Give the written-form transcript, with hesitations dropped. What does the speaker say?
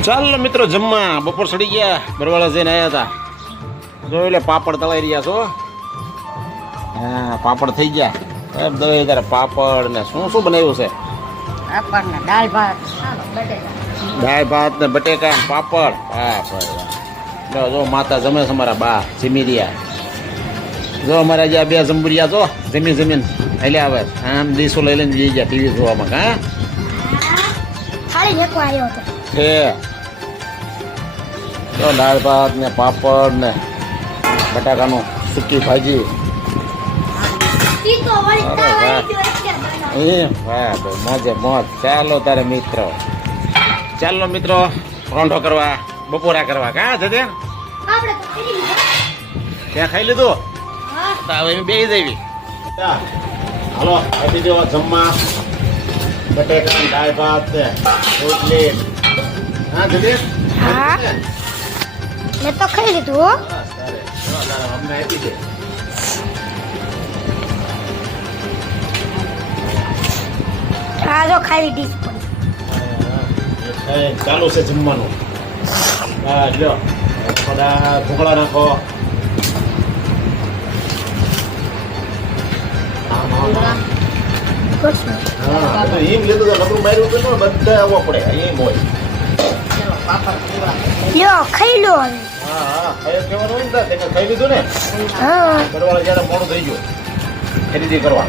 ચાલો મિત્રો જમવા બપોર સડી ગયા બરવાળા જઈને આવ્યા હતા જો એટલે પાપડ તળાઈ રહ્યા છો હા પાપડ થઈ ગયા દઈ તારે પાપડ ને શું શું બનાવ્યું છે દાળ ભાત ને બટેકા ને પાપડ હા ભાઈ જો માતા જમે છે અમારા બા જમી રહ્યા જો અમારા જ્યાં બે જંબુરિયા જો જમીન એટલે આવે આમ દીસો લઈ લઈને જઈ ગયા ટીવી જોવામાં હા એ તો દાળ ભાત ને પાપડ ને બટાકાનું સૂકી ભાજી એ વાહ ભાઈ મોજે મોજ ચાલો તારે મિત્રો રોંઢો કરવા બપોરા કરવા કા જતે ત્યાં ખાઈ લીધું તો હવે બે જઈવી હાલો આપી દેવા જમવા બટેકા દાળ ભાત રોટલી હા જતે મેં તો ખાઈ લીધું હો અમને આપી દે આ જો ખાલી ડીશ ચાલુ છે જમવાનું હા લ્યો થોડા ઢોકળા નાખો હા એમ લીધું તો નકરું માર્યું તો બધા આવવા પડે એમ હોય લ્યો ખાઈ લો હવે હા હા ખાઈ કેવાનું હોય ને તમે ખાઈ લીધું ને હા બરવાળા જયારે મોડું થઈ ગયું ખરીદી કરવા